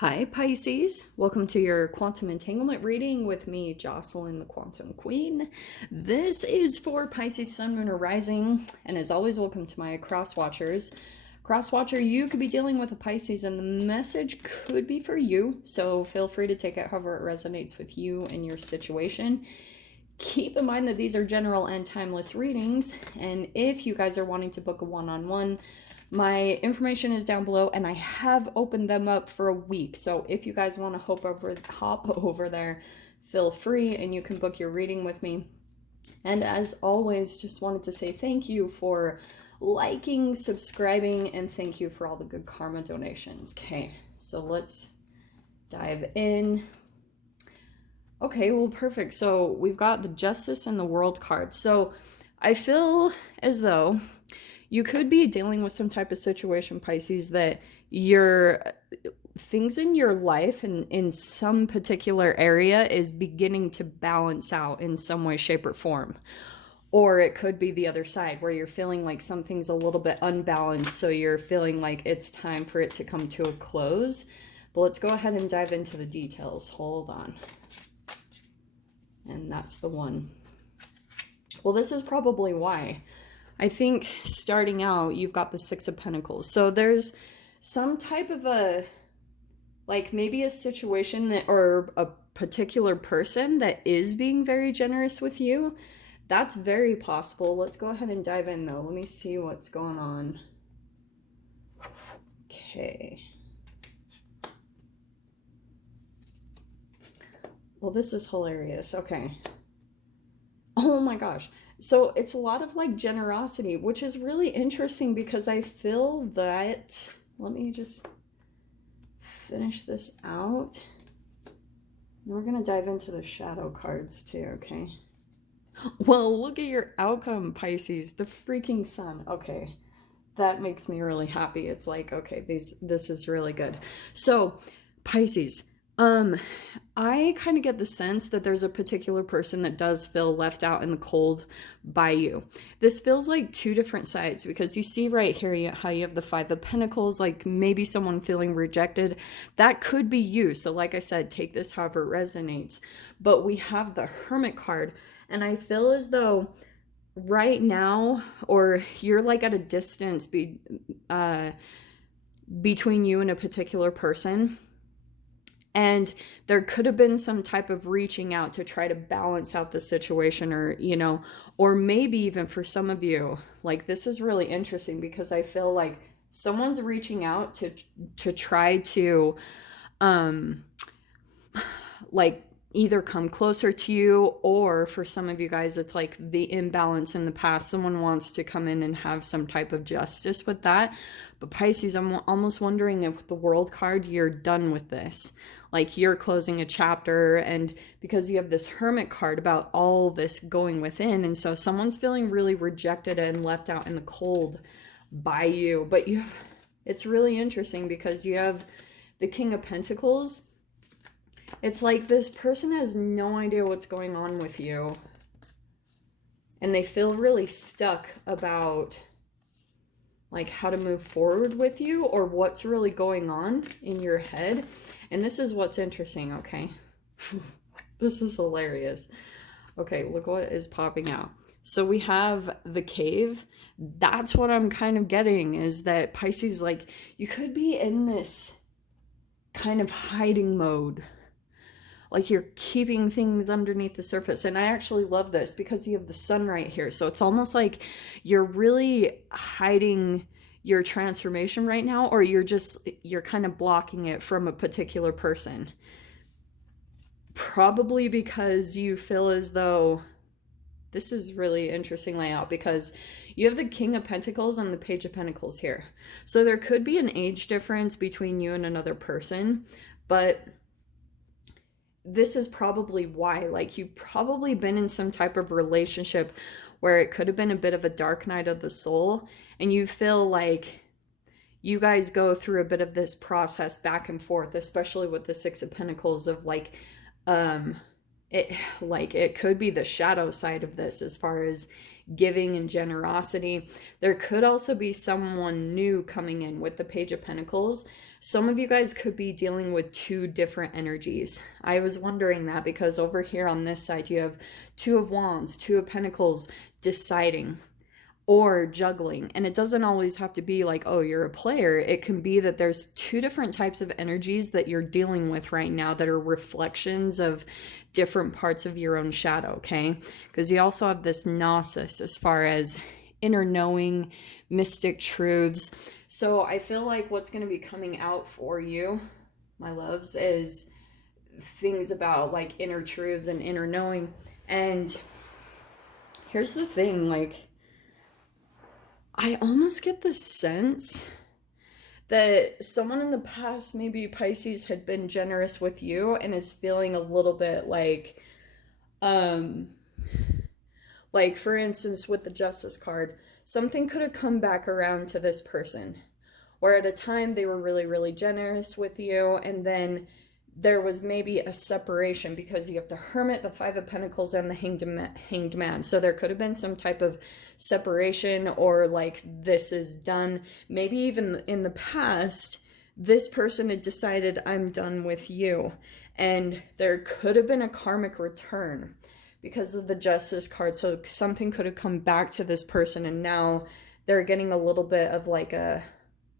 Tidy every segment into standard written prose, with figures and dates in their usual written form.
Hi Pisces, welcome to your quantum entanglement reading with me, Jocelyn, the Quantum Queen. This is for Pisces Sun, Moon, or Rising, and as always, welcome to my cross watchers. Cross watcher, you could be dealing with a Pisces, and the message could be for you, so feel free to take it however it resonates with you and your situation. Keep in mind that these are general and timeless readings, and if you guys are wanting to book a one-on-one, my information is down below, and I have opened them up for a week. So if you guys want to hop over there, feel free, and you can book your reading with me. And as always, just wanted to say thank you for liking, subscribing, and thank you for all the good karma donations. Okay, so let's dive in. Okay, well, perfect. So we've got the Justice and the World card. So I feel as though you could be dealing with some type of situation, Pisces, that things in your life and in some particular area is beginning to balance out in some way, shape, or form. Or it could be the other side where you're feeling like something's a little bit unbalanced, so you're feeling like it's time for it to come to a close. But let's go ahead and dive into the details. Hold on. And that's the one. Well, this is probably why. I think starting out, you've got the Six of Pentacles. So there's some type of maybe a situation that, or a particular person that is being very generous with you. That's very possible. Let's go ahead and dive in though. Let me see what's going on. Okay. Well, this is hilarious. Okay. Oh my gosh. So it's a lot of like generosity, which is really interesting because I feel that, let me just finish this out. And we're going to dive into the shadow cards too, okay? Well, look at your outcome, Pisces, the freaking sun. Okay. That makes me really happy. It's like, okay, this is really good. So, Pisces, I kind of get the sense that there's a particular person that does feel left out in the cold by you. This feels like two different sides because you see right here how you have the Five of Pentacles, like maybe someone feeling rejected. That could be you. So like I said, take this however it resonates. But we have the Hermit card, and I feel as though right now, or you're like at a distance between you and a particular person. And there could have been some type of reaching out to try to balance out the situation, or, or maybe even for some of you, like this is really interesting because I feel like someone's reaching out to try to, like either come closer to you, or for some of you guys, it's like the imbalance in the past. Someone wants to come in and have some type of justice with that. But Pisces, I'm almost wondering if with the World card, you're done with this. Like you're closing a chapter, and because you have this Hermit card about all this going within. And so someone's feeling really rejected and left out in the cold by you. But it's really interesting because you have the King of Pentacles. It's like this person has no idea what's going on with you. And they feel really stuck about like how to move forward with you or what's really going on in your head. And this is what's interesting, okay? This is hilarious. Okay, look what is popping out. So we have the Cave. That's what I'm kind of getting, is that Pisces, like you could be in this kind of hiding mode. Like you're keeping things underneath the surface. And I actually love this because you have the sun right here. So it's almost like you're really hiding your transformation right now, or you're kind of blocking it from a particular person. Probably because you feel as though, this is really interesting layout because you have the King of Pentacles and the Page of Pentacles here. So there could be an age difference between you and another person, but this is probably why. Like you've probably been in some type of relationship where it could have been a bit of a dark night of the soul, and you feel like you guys go through a bit of this process back and forth, especially with the Six of Pentacles of it could be the shadow side of this as far as giving and generosity. There could also be someone new coming in with the Page of Pentacles Some of you guys could be dealing with two different energies. I was wondering that because over here on this side, you have Two of Wands, Two of Pentacles, deciding or juggling. And it doesn't always have to be like, oh, you're a player. It can be that there's two different types of energies that you're dealing with right now that are reflections of different parts of your own shadow, okay? Because you also have this gnosis as far as inner knowing, mystic truths. So I feel like what's going to be coming out for you, my loves, is things about like inner truths and inner knowing. And here's the thing, like, I almost get the sense that someone in the past, maybe Pisces, had been generous with you and is feeling a little bit like for instance, with the Justice card, something could have come back around to this person, or at a time they were really, really generous with you, and then there was maybe a separation because you have the Hermit, the Five of Pentacles, and the Hanged Man. So there could have been some type of separation, or like, this is done. Maybe even in the past, this person had decided, I'm done with you. And there could have been a karmic return because of the Justice card. So something could have come back to this person, and now they're getting a little bit of like a,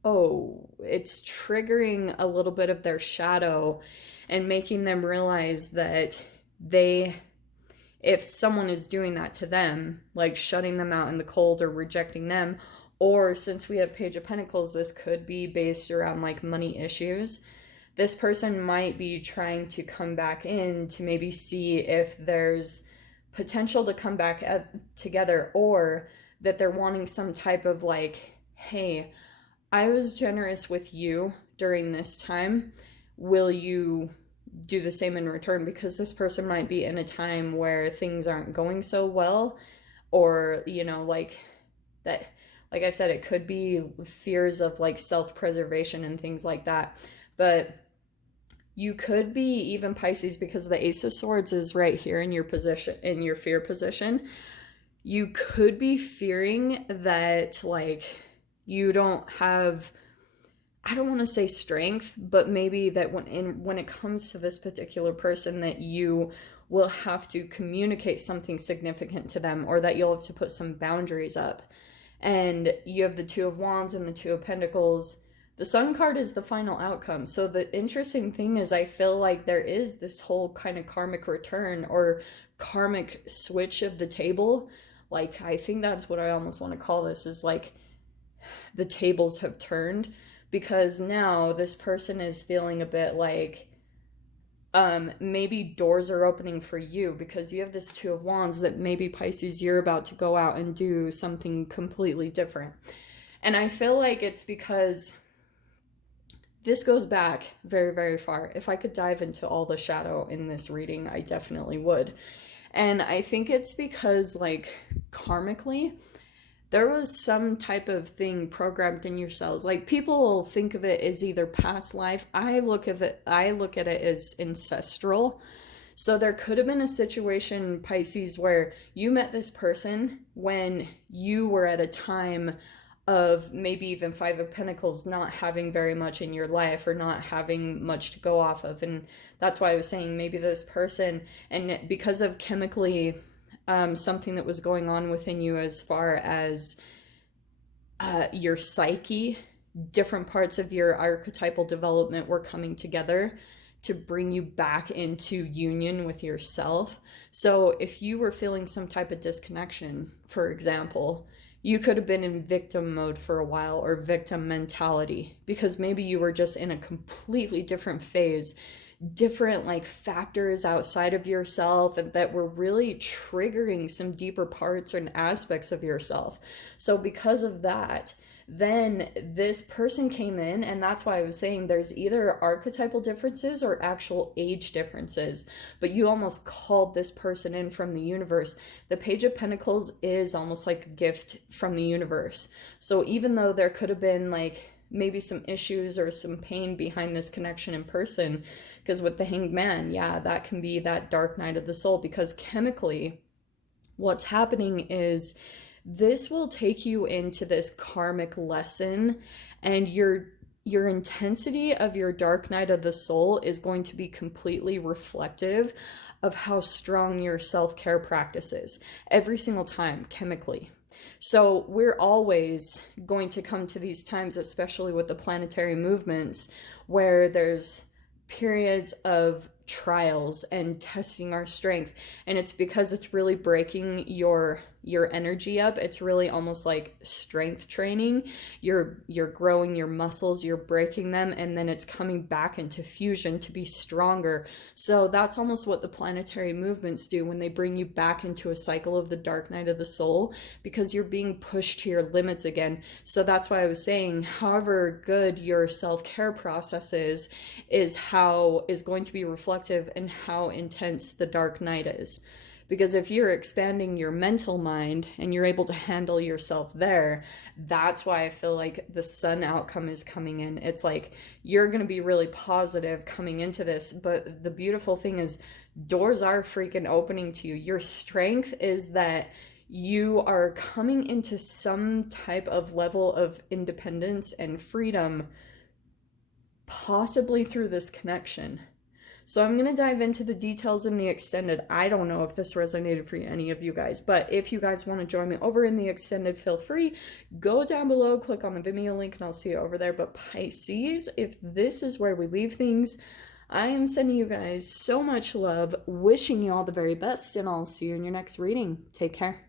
oh, it's triggering a little bit of their shadow and making them realize that if someone is doing that to them, like shutting them out in the cold or rejecting them, or since we have Page of Pentacles, this could be based around like money issues. This person might be trying to come back in to maybe see if there's potential to come back together, or that they're wanting some type of like, hey, I was generous with you during this time. Will you do the same in return? Because this person might be in a time where things aren't going so well, or, you know, like that, like I said, it could be fears of like self-preservation and things like that. But you could be even Pisces, because the Ace of Swords is right here in your position, in your fear position. You could be fearing that like you don't have, I don't want to say strength, but maybe that when it comes to this particular person, that you will have to communicate something significant to them, or that you'll have to put some boundaries up. And you have the Two of Wands and the Two of Pentacles. The Sun card is the final outcome. So the interesting thing is, I feel like there is this whole kind of karmic return or karmic switch of the table. Like, I think that's what I almost want to call this, is like the tables have turned, because now this person is feeling a bit like maybe doors are opening for you, because you have this Two of Wands, that maybe Pisces, you're about to go out and do something completely different. And I feel like it's because this goes back very, very far. If I could dive into all the shadow in this reading, I definitely would. And I think it's because, like, karmically, there was some type of thing programmed in your cells. Like, people think of it as either past life. I look at it as ancestral. So there could have been a situation, Pisces, where you met this person when you were at a time of maybe even Five of Pentacles, not having very much in your life, or not having much to go off of. And that's why I was saying maybe this person, and because of chemically something that was going on within you as far as your psyche, different parts of your archetypal development were coming together to bring you back into union with yourself. So if you were feeling some type of disconnection, for example, you could have been in victim mode for a while, or victim mentality, because maybe you were just in a completely different phase, different like factors outside of yourself, and that were really triggering some deeper parts and aspects of yourself. So because of that, then this person came in, and that's why I was saying there's either archetypal differences or actual age differences, but you almost called this person in from the universe. The Page of Pentacles is almost like a gift from the universe. So even though there could have been like maybe some issues or some pain behind this connection in person, because with the Hanged Man, yeah, that can be that dark night of the soul, because chemically what's happening is this will take you into this karmic lesson, and your intensity of your dark night of the soul is going to be completely reflective of how strong your self-care practice is every single time chemically. So we're always going to come to these times, especially with the planetary movements, where there's periods of trials and testing our strength, and it's because it's really breaking your energy up. It's really almost like strength training. You're growing your muscles, you're breaking them, and then it's coming back into fusion to be stronger. So that's almost what the planetary movements do when they bring you back into a cycle of the dark night of the soul, because you're being pushed to your limits again. So that's why I was saying, however good your self-care process is how is going to be reflective in how intense the dark night is. Because if you're expanding your mental mind and you're able to handle yourself there, that's why I feel like the sun outcome is coming in. It's like you're going to be really positive coming into this, but the beautiful thing is doors are freaking opening to you. Your strength is that you are coming into some type of level of independence and freedom, possibly through this connection. So I'm going to dive into the details in the extended. I don't know if this resonated for any of you guys, but if you guys want to join me over in the extended, feel free. Go down below, click on the Vimeo link, and I'll see you over there. But Pisces, if this is where we leave things, I am sending you guys so much love, wishing you all the very best, and I'll see you in your next reading. Take care.